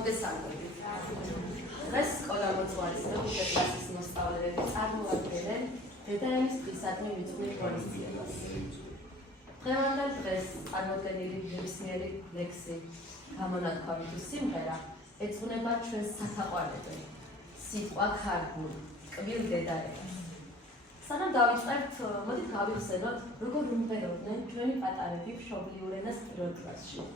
მოგესალმებით. დღეს სკოლა მოწვავის მეხუთე კლასის მოსწავლეები წარმოადგენენ დედაენის დღისადმი ვიწყვნი ღონისძიებას. დღევანდელ დღეს წარმოდგენილი ნებისმიერი ლექსი, გამონათქვამი თუ სიმღერა ეძღვნება ჩვენს სათაყვანებელ სიტყვა ქართულ კბილ დედაენას. სანამ დავიწყებთ, მოდით გავიხსენოთ, როგორ უმღეროდნენ ჩვენი პატარები მშობლიურ ენას პირველ კლასში.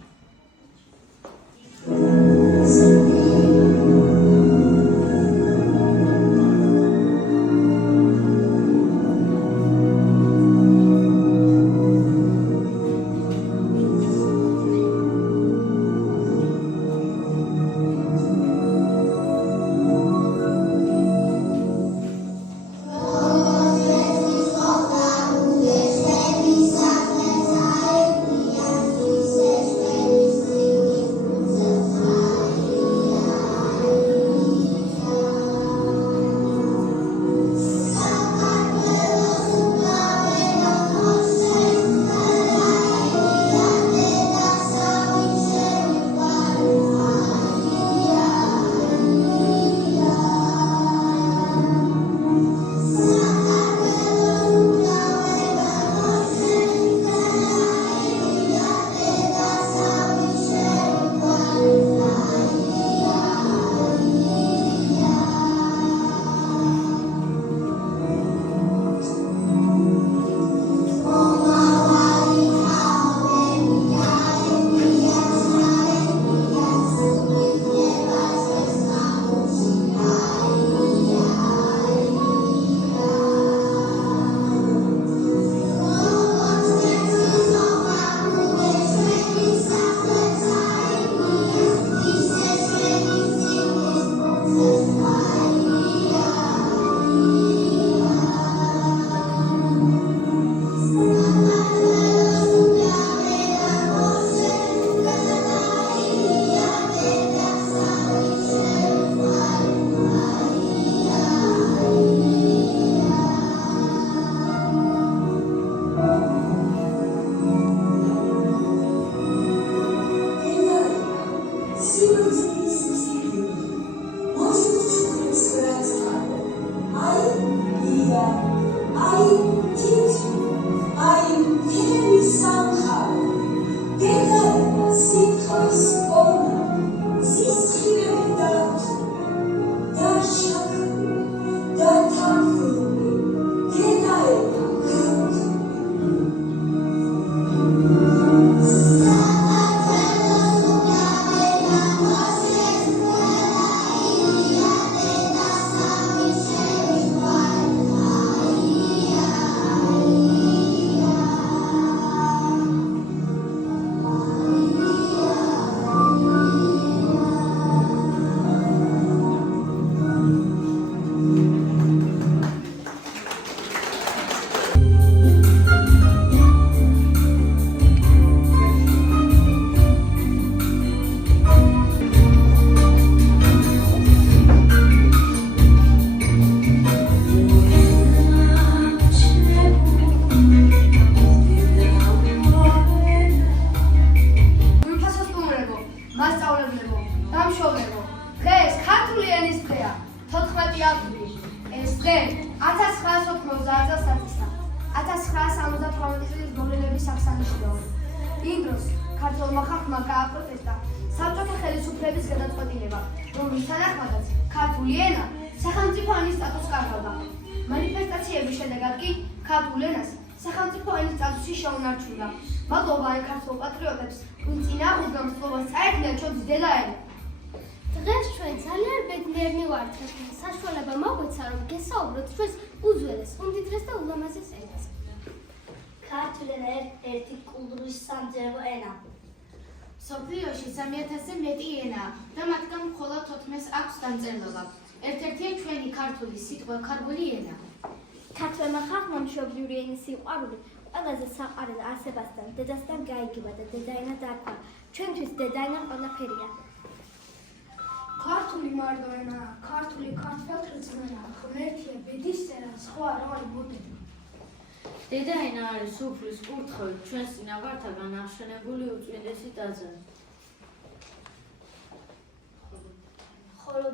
დღეს ჩვენ ძალიან ბედნიერნი ვართ, საშუალება მოგვეცა, რომ გესაუბროთ ჩვენს უძველეს, უმდიდრეს და ულამაზეს ენაზე. ქართული ენა ერთ-ერთი კულტურის სამძებო ენა. მსოფლიოში 3000-ზე მეტი ენაა და მათგან მხოლოდ 14-ს აქვს დამწერლობა. ერთ-ერთია ჩვენი ქართული სიტყვა ქართული ენა. ქართველმა ხალხმა მშობლიური ენის სიყვარული ყველაზე საყვარელ არსებასთან, დედასთან გაიგება და დედაენა დარქვა. ჩვენთვის დედაენა ყველაფერია. ქართული მარდო ენაა, ქართული ქართველთა ძმენაა, ღმერთია ბედისწერა, სხვა არ არის მოდედა. დედაენა არის სუფრის კურთხევით ჩვენს წინაპართაგან აღშენებული უწმინდესი ტაძარი.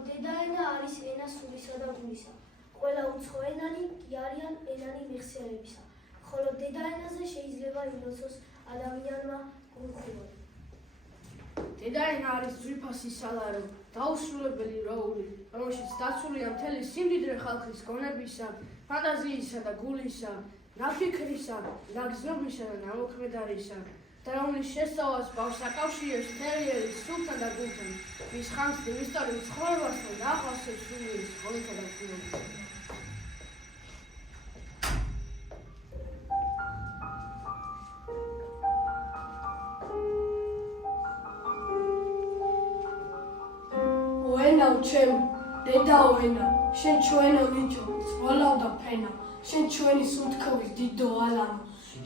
დედაენა არის ენა სულისა და გულისა. ყველა უცხო ენანი კი არიან ენანი მეხსიერებისა. ხოლო დედაენაზე შეიძლება ილოცოს ადამიანმა გულხილული. დედაენა არის ძვირფასი სალარო, დაუსრულებელი როული, რომელშიც დაცულია მთელი სიმდიდრე ხალხის გონებისა, ფანტაზიისა და გულისა, ნაფიქრისა, ნაგზნობისა და ნამოქმედარისა, და რომლის შესწავლას ბავშვს აკავშირებს თერიერის სულთან და გულთან, მის ხანგრძლივ ისტორიულ ცხოვრებასთან და ახასიათებს სულიერის ღონეთა და გულობასთან. ენაო ჩემო, დედაო ენა, შენ ჩვენო ნიჭო, ძვალავ და ფენა, შენ ჩვენი სუნთქვის დიდო ალამო,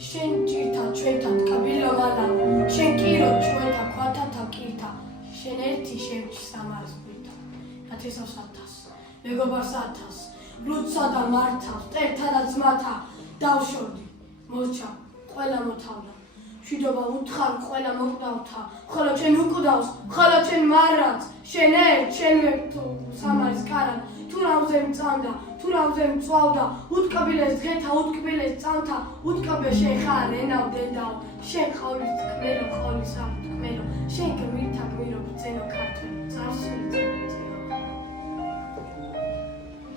შენ ჭირთა ჩვენთან კბილო ალამო, შენ კირო ჩვენთა ქვათათა კირთა, შენ ერთი შევჩი სამარის კვირთა, ათესავს ათას, მეგობარს ათას, რუცსა და მართავს, მტერთა და ძმათა, დავშორდი, მოჩა, ყველა მოთავდა. მშვიდობა უთხარ ყველა მოკვდავთა, ხოლო ჩვენ უკვდავს, ხოლო ჩვენ მარადს, შენ შენ სამარის კარად, თუ რავზე მწამდა, თუ რავზე მწვავდა, უტკბილეს დღეთა, უტკბილეს წამთა, უტკბე შენ ხარ ენაო დედაო, შენ ხავლის თქმელო, ხავლის არ თქმელო, შენ გმირთა გმირო ბრძენო ქართველო, წარსული წელო.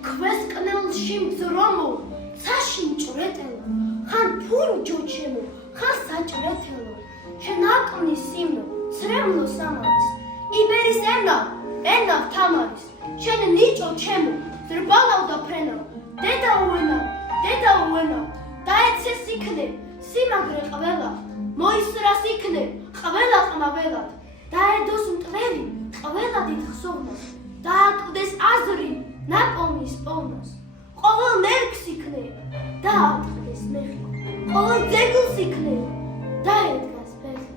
ქვესკნელში მძრომო, ცაში მჭრეტელო, ხან ფუნჯო ჩემო, ხან საჭრეთელო, შენ აკმნის სიმნო, ცრემლო სამარის, იბერის ენა თამარის, შენ ნიჭო ჩემო, ზრბალავ და ფრენავ, დედაო ენაო, დაეცეს იქნე, სიმაგრე ყველა, მოისრას იქნე, ყველა ყმაველად, დაედოს მტვერი, ყველა დიდ ხსოვნას, დააკვდეს აზრი, ნაპოვნის პოვნას, ყოველ მერქს იქნე, დაატყდეს მეხი, ყოველ ძეგლს იქნე, დაედგას ფეხი,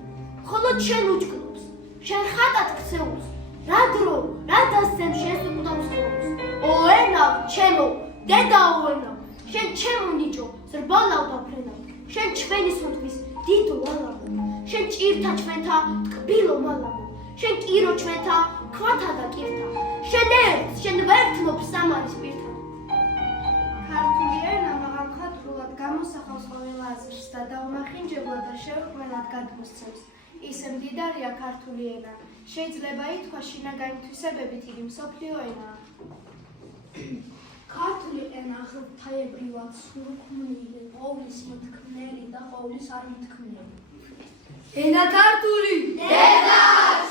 ხოლო შენ უჭკნობს, შენ ხატად ქცეულს, რა დრო, რა დასცემ შენს უკვდავს ხოლოს, ო ენაო ჩემო, დედაო ენაო, შენ ჩემო ნიჭო, ზრბალავ და ფრენავ, შენ ჩვენი სუნთქვის დიდო ალამო, შენ ჭირთა ჩვენთა ტკბილო მალამო, შენ კირო ჩვენთა ქვათა და კირთა, შენ ვერთნობ სამარის პირთა. ქართული ენა მაღალმხატვრულად გამოსახავს ყოველ აზრს და დაუმახინჯებლად და შეუყვნელად გადმოსცემს. ისე მდიდარია ქართული ენა, შეიძლება ითქვა შინაგანი თვისებებით იგი მსოფლიო ენაა. ქართული ენა ღრუბთაებრივად სრულქმნილი, ყოვლის მთქმელი და ყოვლის არ მთქმელი. ენა ქართული, დედა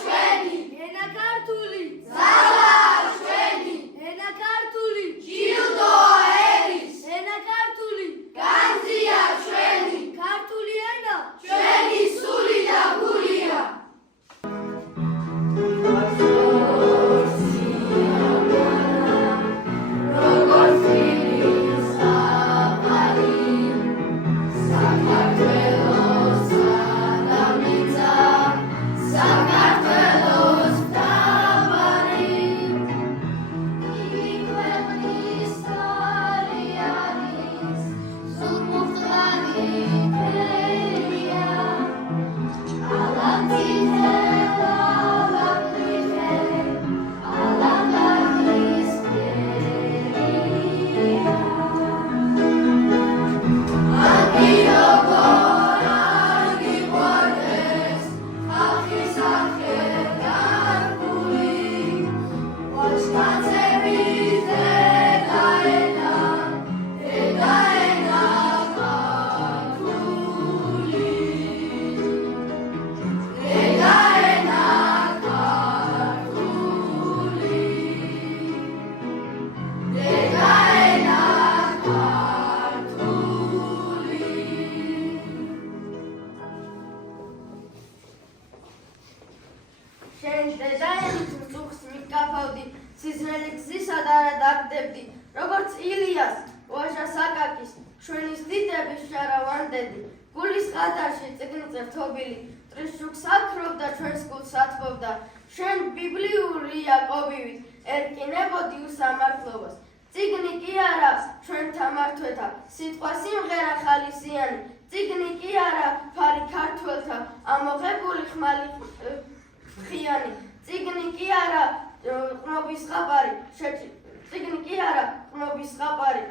ჩვენი, ენა ქართული, ძალა ჩვენი, ენა ქართული, ჯილდოა ერის, ენა ქართული, განძია ჩვენი, ქართული ენა, ჩვენი სული და გულია. შენ დედაენით მწუხს მიკაფავდი, სიზმრელი გზისა და არა დაგდებდი, როგორც ილიას, ვაჟას აკაკის, ჩვენის დიდების შარა ვანდედი, გულის ყადარში წიგნზე რთობილი, ტრის შუქს აქრობდა, ჩვენს გულს ათბობდა, შენ ბიბლიურია ყობივით, ერკინებოდი უსამართლობას, წიგნი კი არა ჩვენთა მართვეთა, სიტყვა სიმღერა ხალისიანი, წიგნი კი არა ფარი ქართველთა, ამოღებული ხმალი ხიანი, წიგნი კი არა ყნობის ხაპარი, წიგნი კი არა, ყნობის ხაპარი.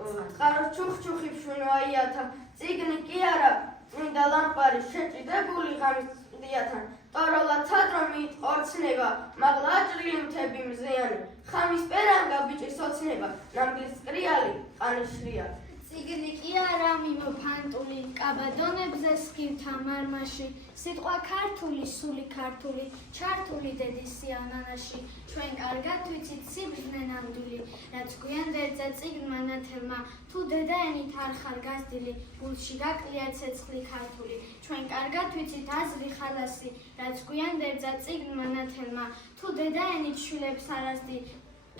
წყაროს ჩუხ-ჩუხი მშვენოაიათა, წიგნი კი არა, წმინდა ლამპარი, შეჭიდებული ღამის წვდიათან. ტოროლა ცადრო მიიტყორცნება, მაღლა აჭრილი მთები მზიანი. ხამის პერანგა ბიჭის ოცნება, ნამგლის წკრიალი, ყანიშლია. წიგნი კი არა მიმოფანტული, კაბადონებზე სქივთა მარმაში, სიტყვა ქართული, სული ქართული, ჩართული დედის სიამანაში, ჩვენ კარგად ვიცით სიბრძნე ნამდვილი, რაც გვიანდერძა წიგნმა ნათელმა, თუ დედაენით არ ხარ გაზრდილი, გულში გაკლია ცეცხლი ქართული, ჩვენ კარგად ვიცით აზრი ხალასი, რაც გვიანდერძა წიგნმა ნათელმა, თუ დედაენით შვილებს არასდი,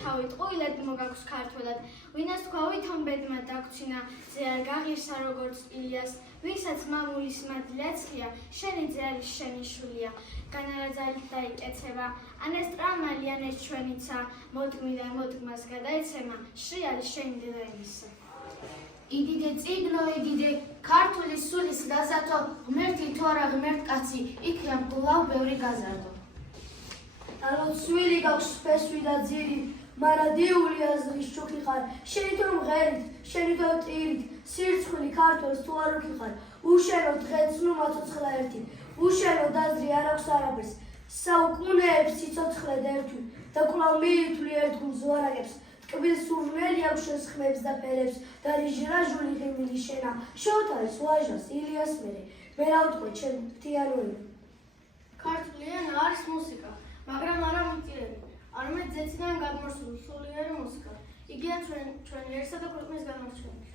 თავით ყვილად მოგაქვს ქართველად, ვინას თქვა ვითომ ბედმა დაგვრჩინა, ზე არ გაღირსა როგორც ილიას, ვისაც მამულის მადლი აცხია, შენი ზე არის შენი შვილია, განარაძალით დაიკეცება, ან ეს ტრამალი, ან ეს ჩვენიცა, მოდგმიდა მოდგმას გადაეცემა, შრიალი შენი დედაენისა. იდიდე წიგნო, იდიდე ქართული სულის გაზათო, ღმერთი თუ არა ღმერთ კაცი, იქ ამ გულავ ბევრი გაზარდო. ალო სვილი გაქვს ფესვი და ძირი, მარადიული აზრის შუქი ხარ, შენი თუ მღერით, შენი თუ ტირით, სირცხვილი ქართველს თუ არ უქიხარ, უშენო დღეც ნუ მაცოცხლა ერთი, უშენო დაზრი არ აქვს არაფერს, საუკუნეებს სიცოცხლე დერთვი, და კვლავ მიითვლი ერთგულს ვარაგებს, ტკბილს სურნელი აქვს შენს ხმებს და ფერებს, და რიჟრაჟული ღიმილი შენა, შოთარის ვაჟას, ილიას მერე, მე რა ვთქვი ჩემ მთიანოები. ქართული ენა არის მუსიკა, მაგრამ არა მიტირები. არამედ ზეციდან გადმორსული სულიერი მუსიკა. იგია ჩვენი ერთსა და ქვეყნის განმარჩევაში.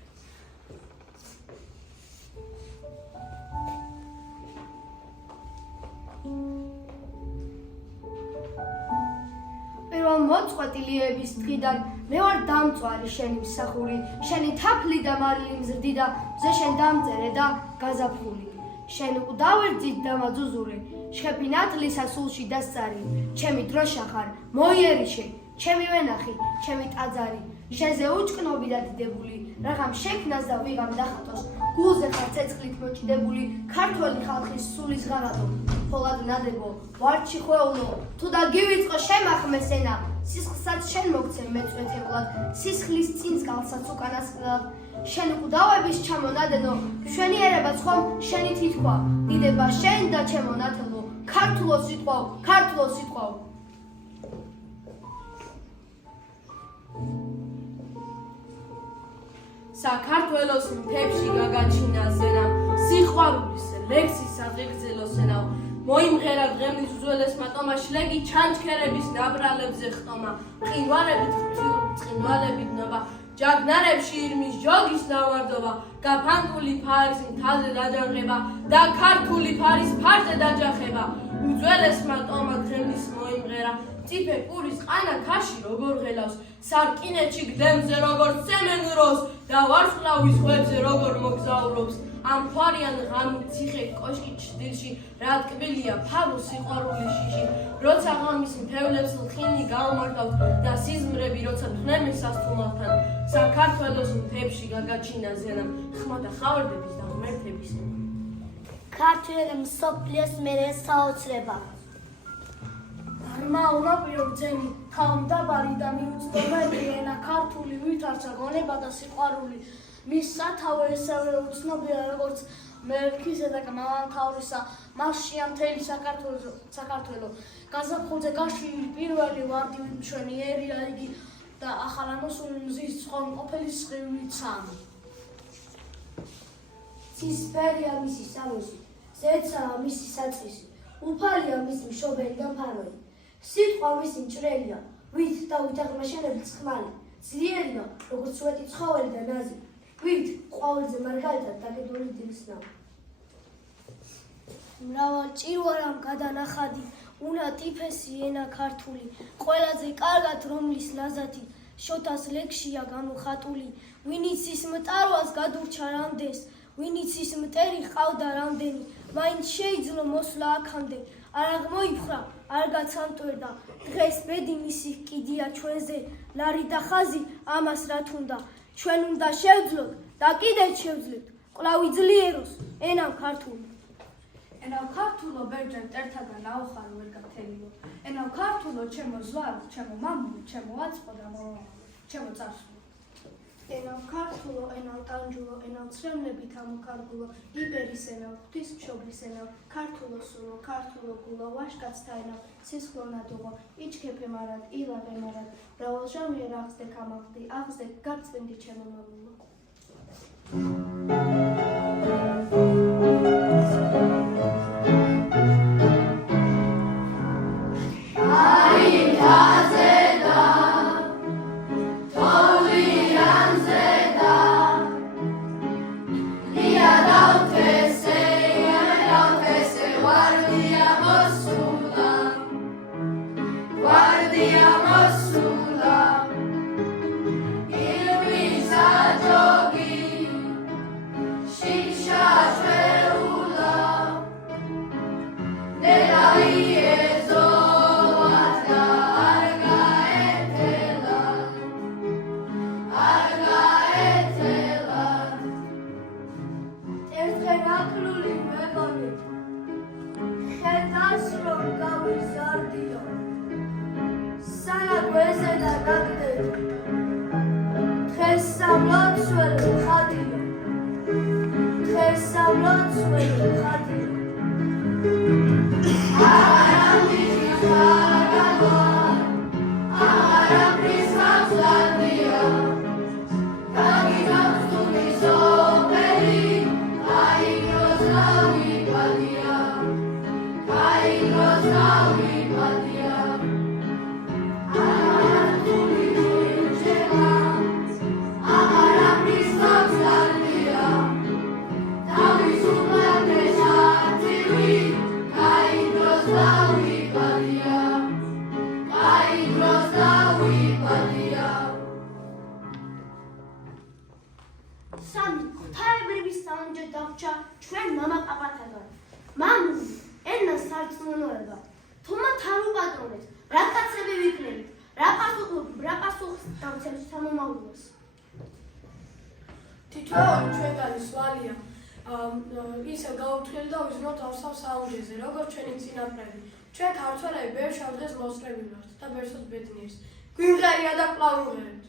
პირველ მოწყვეტილიების დღიდან მე ვარ დამწვარი შენი მსახური, შენი თაფლი და მარილი მზრდი და მზე შენ დამწერე და გაზაფხული. შენ უკდავერძით და მაძუზური, შხეფი ნათლისა სულში დასწარი, ჩემი დროშა ხარ, მოიერიშე, ჩემი ვენახი, ჩემი ტაძარი, შენზე უჭკნობი და დიდებული, რაღამ შექმნას და ვიღამ დახატოს, გულზე ხარ ცეცხლით მოჭიდებული, ქართველი ხალხის სულის ღაღადო, ხოლად ნადებო, ვარჩი ხვეულო, თუ და გივიწყო შემახმეს ენა, სისხლსაც შენ მოგცემ მეწვეთებლად, სისხლის წინსკალსაც უკანასკნელად, შენ უკდავების ჩამონადენო, მშვენიერებაც ხომ შენი თითქვა, დიდება შენ და ჩემო ნათელო, ქართულო სიტყვაო, ქართულო სიტყვაო. საქართველოს მთებში გაგაჩინა ზენა, სიყვარულის ლექსის აღეგზელო სენა, მოიმღერა დღემის უძველესმა ტომა, შლეგი ჩანჩქერების ნაბრალებზე ხტომა, მყინვარებით წყინვალებით ნობა, ჯაგნარებში ირმის ჯოგის დავარდობა, გაფანტული ფარის მთაზე დაჯანღება და ქართული ფარის ფარზე დაჯახება, უძველესმა ტომა დღემის მოიმღერა, წიფე პურის ყანა ქაში როგორ ღელავს, სარკინეთში გდემზე როგორ ცემენურობს და ვარსკვლავის ხვებზე როგორ მოგზაურობს, ამ მთვარიან ღამით ციხე კოშკი ჩრდილში, რა ტკბილია ფარო სიყვარული შიში, როცა ღამის მთევლებს ლხინი გაუმართავთ და სიზმრები როცა თხრემენ სასტუმროებთან, საქართველოს მთებში გაგაჩინა ზენა, ხმა და ხავერდების და ღმერთების ენა. ქართველი მსოფლიოს მერე საოცრება. არმა უნაპირო ბრძენი, თავმდაბარი და მიუწვდომელი ენა ქართული ვითარცა გონება და სიყვარული. მის სათავე ესევე უცნობია როგორც მერქისა და მამამთავრისა, მასშია მთელი საქართველო. გაზაფხულზე გაშვილი პირველი ვარდივით მშვენიერია იგი და ახალამოსული მზის ცხონყოფელი სხივილი ცამი. ცისფერია მისი სამოსი, ზეცაა მისი საწყისი, უფალია მისი მშობელი და მფარველი. სიტყვა მისი მჭრელია, ვით და ვითაღმაშენებით ხმალი, ძლიერია, როგორც სვეტი ცხოველი და ნაზი, ვით ყვავილზე მარგალიტად დაკიდული დილსნა. მრავალ ჭირვარამ გადანახადი, უნა ტიფესი ენა ქართული, ყველაზე კარგად რომლის ლაზათი, შოთას ლექსია გამოხატული, ვინიც ის მტარვას გადურჩა რამდენს, ვინიც ის მტერი ყავდა რამდენი, მაინც შეიძლო მოსვლა აქამდე, არ აღმოიფხრა, არ გაცამტვერდა, დღეს ბედი მისი კიდია ჩვენზე, ლარი და ხაზი ამას რა თუნდა, ჩვენ უნდა შევძლოთ და კიდეც შევძლებთ, კვლავ იძლიეროს ენამ ქართული. ენა ქართულო ბერჯენ ტერთაგან აუხარო ვერ გათელილო, ენო ქართულო ჩემო ზვარო, ჩემო მამულო, ჩემო აწყო და ჩემო წარსულო. ენო ქართულო, ენო ტანჯულო, ენო ცრემლებით ამოქარგულო, იბერის ენო, ღვთისმშობლის ენო, ქართულო სულო, ქართულო გულო, ვაშკაცთა ენო, სისხლო ნადუღო, იჩქეფე მარად, ილაბე მარად, მრავალჟამიერ აღზდე გამახდი, აღზდე გაბწვინდი ჩემო მამულო. სამი ღვთაებრივი საუნჯე დავრჩა ჩვენ მამაპაპათაგან. მამული, ენა სარწმუნოება. თუმა თავუპატრონეს, რა კაცები ვიქნებით, რა პასუხს დავცემთ სამომავლობას. თითოეული ჩვენგანის ვალია ისე გაუთხელი და ვიზნოთ ავსავ საუნჯეზე, როგორც ჩვენი წინაპრები. ჩვენ ქართველები ბევრ შავდღეს მოსწრები ვართ და ბერსოს ბედნიერს. გვიმღერია და კვლავ ვიმღერებთ.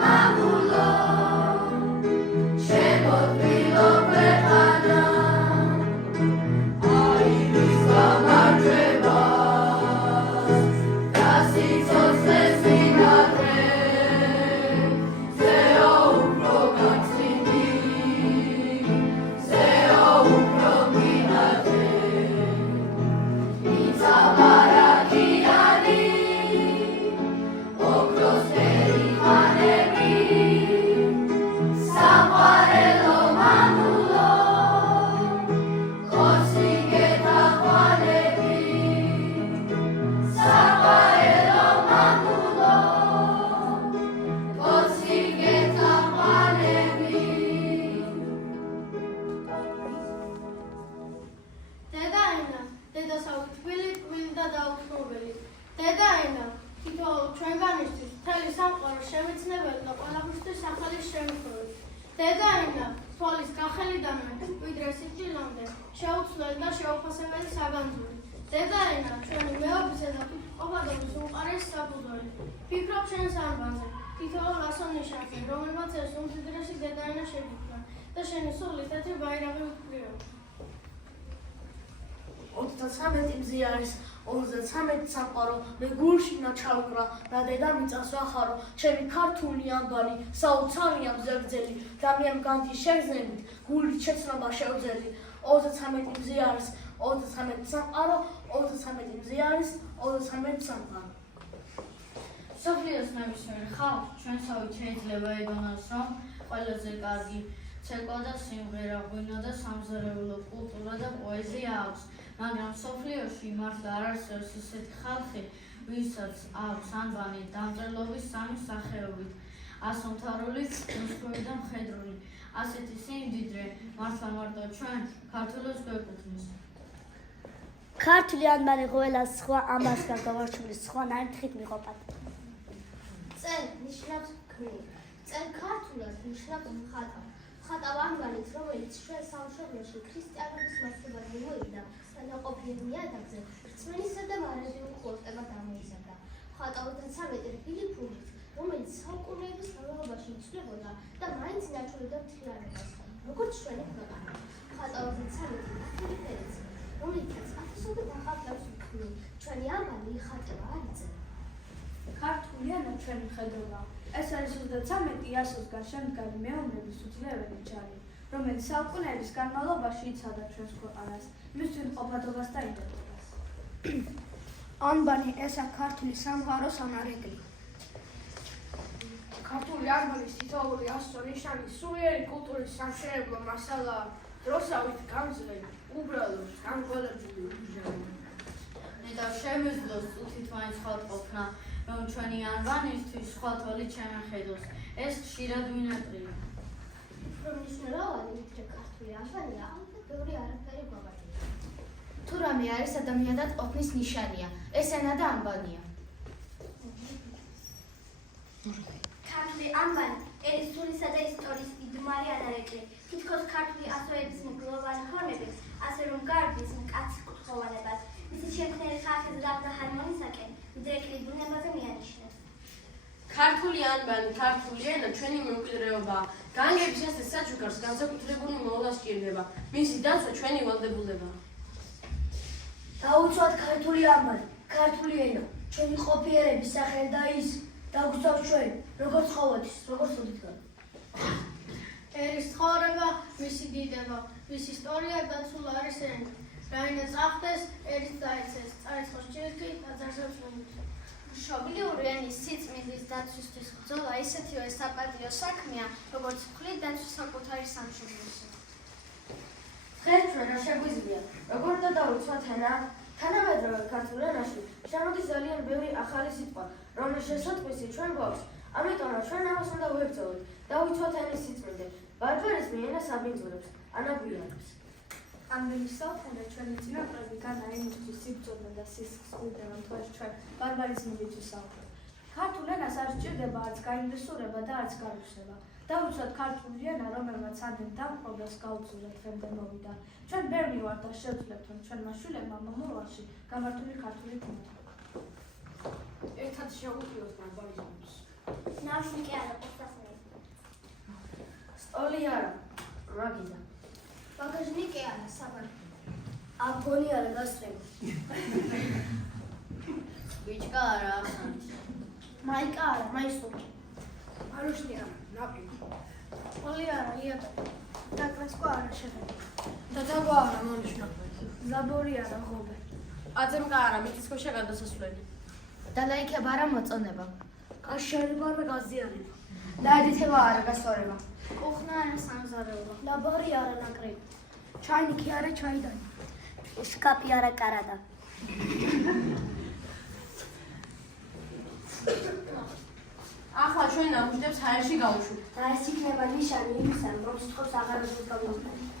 Mamulo, დედაენა თითოეულ ჩვენგანისთვის მთელი სამყარო შემეცნებელი და ყველაფრისთვის ახალი შემთხვევით. დედაენა თვალის გახელიდანვე ვიდრე სიკვდილამდე შეუცვლელი და შეუფასებელი საგანძური. დედაენა ჩვენი მეოფისა და ყოფადობის უყარეს საბრძოლი. ფიქრობ შენს ანბანზე, თითოეულ ასო-ნიშანზე, რომელმაც ეს უმდიდრესი დედაენა შეგვიქმნა და შენი სული თეთრი ბაირაღი ვიფრიო. 33 მზე არის 33 სამყარო მე გულში ნაჩალკრა და დედამიწას ვახარო ჩემი ქართული ამბანი საოცარია მზეგრძელი და მე მგანთი შეგზნებით გულით შეცნობა შევძელი 33 მზე არის 33 სამყარო 33 მზე არის 33 სამყარო სოფლიოს ნებისმიერ ხალხს ჩვენსავით შეიძლება ეგონოს რომ ყველაზე კარგი ცეკვა და სიმღერა ღვინო და სამზარეულო კულტურა და პოეზია აქვს მაგრამ სოფლიოში მართლა არ არსებობს ისეთი ხალხი, ვისაც აქვს ანბანი დამწერლობის სამი სახეობით, ასომთავრული, ნუსხური და მხედრული. ასეთი სიმდიდრე მართლა მარტო ჩვენ ქართულებს გვეკუთვნის. ქართული ანბანი ყველას სხვა ამასგან გავარჩული სხვანაირ თხით მიყოფათ. წელ ნიშნავს ქმნილ, წელ ქართულად ნიშნავს მხატავ. მხატავ ანბანით, რომელიც ჩვენ სამშობლოში ქრისტიანობის მასებად მივიდა, ნაყოფიერ ნიადაგზე რწმენისა და მარადიულ ხორტებად ამოიზარდა. მხატავი 13 რბილი ფულით, რომელიც საუკუნეების განმავლობაში იცვლებოდა და მაინც ინარჩუნებდა მთლიანობას, როგორც ჩვენი ქვეყანა. მხატავი 13 რბილი ფერიც, რომლითაც ათასობით ახალგაზრდას ვქმნი, ჩვენი ანბანი იხატება არ იწერა. ქართული ენა ჩვენი მხედრობა. ეს არის 33 ასოსგან შემდგარი მეომრების უძლეველი ჯარი, რომელიც საუკუნეების განმავლობაში იცავდა ჩვენს ქვეყანას, მის თვითმყოფადობას და იდენტობას. ანბანი ესა ქართული სამყაროს ანარეგლი. ქართული ანბანის თითოეული ასო-ნიშანი სულიერი კულტურის სამშენებლო მასალაა დროსავით გამძლე უბრალო განგვალებული უბჟენი. ნედა შემეძლოს წუთით მაინც ხალხყოფნა რომ ჩვენი ანბანისთვის სხვა თვალით შემეხედოს ეს ხშირად ვინატრია რომ მნიშვნელოვანი ვიდრე ქართული ანბანია, ალბათ ბევრი არაფერი გვაბარდება. თუ რამე არის ადამიანად ყოფნის ნიშანია, ეს ენა და ანბანია. ქართული ანბანი ერის სულისა და ისტორიის დიდმალი ანარეკლი. თითქოს ქართული ასოების გლობალური ფორმები, ასე რომ გარბის მკაცრკუთხოვანებას, მისი შემქმნელი ხალხის და ჰარმონიისაკენ მიდრეკილი ბუნებაზე მიანიშნებს. ქართული ანბანი, ქართული ენა ჩვენი მემკვიდრეობაა. განგების ეს საჩუქარს განსაკუთრებული მოვლა სჭირდება. მისი დაცვა ჩვენი ვალდებულებაა. დაუცვათ ქართული ანბანი, ქართული ენა, ჩვენი ყოფიერების სახელი და ის დაგვწევთ ჩვენ, როგორც ხოვათის, როგორც ოდითგან. ერის ცხოვრება, მისი დიდება, მისი ისტორია დაცულ არის ენით. რაინაც ახდეს, ერის დაიცეს, წაიწყოს ჭირკი, დაძარცვებს ნომით. მშობლიური ენის სიწმინდის დაცვისთვის ბრძოლა ისეთივე საპატიო საქმეა, როგორც მხლით დაცვის საკუთარი სამშობლოსი. დღეს ჩვენ რა შეგვიძლია, როგორ და დავუცვათ ენა? თანამედროვე ქართულ ენაში შემოდის ძალიან ბევრი ახალი სიტყვა, რომლის შესატყვისი ჩვენ გვაქვს. ამიტომაც ჩვენ ამას უნდა ვებრძოლოთ, დავიცვათ ენის სიწმინდე. ბარბარიზმი ენას აბინძურებს, ანაგვიანებს. ამდენი საუკუნე ჩვენი წინაპრები განა ენისთვის სიბრძოლდნენ და სისხლს უდევენ თვალს ჩვენ ბარბარიზმით ვისაუბრებთ. ქართულ ენას არ სჭირდება არც გაინგრესურება და არც გარუსება. დავუცვათ ქართული ენა, რომელმაც ამდენ დამპყრობას გაუწულა დღემდე მოვიდა. ჩვენ ბევრი ვართ და შევძლებთ, რომ ჩვენმა შვილებმა მომავალში გამართული ქართული გმოთქვა. ერთად შეგვიძლიათ ბარბარიზმს. ნავში კი არა, პოსტასნე. სტოლი არა, მაგიდა. ბაგაჟნიკი არა, საბარი. აბგონი არა გასწრება. ბიჭკა არა ახსნის მაიკა არა, მაისური. არუშნი არა, ნაპირი. ყოლი არა, იატაკი. დაკრასკო არა, შეხედე. და დაგვა არა მონიშნა. ზაბორი არა, ღობე. აწემკა არა, მიწისქვეშა გადასასვლელი. დანაიქება არა, მოწონება. კაშარება არა, გაზიანება. დაედითება არა, გასწორება. კუხნა არა, სამზარეულო. ნაბარი არა, ნაკრები. ჩაინიკი არა, ჩაიდანი. შკაფი არა, კარადა. ახლა ჩვენ ნამუშდებს ჰაერში გავუშვით. და ეს იქნება ნიშანი იმისა, რომ სიტყვებს აღარ უძღვებთ.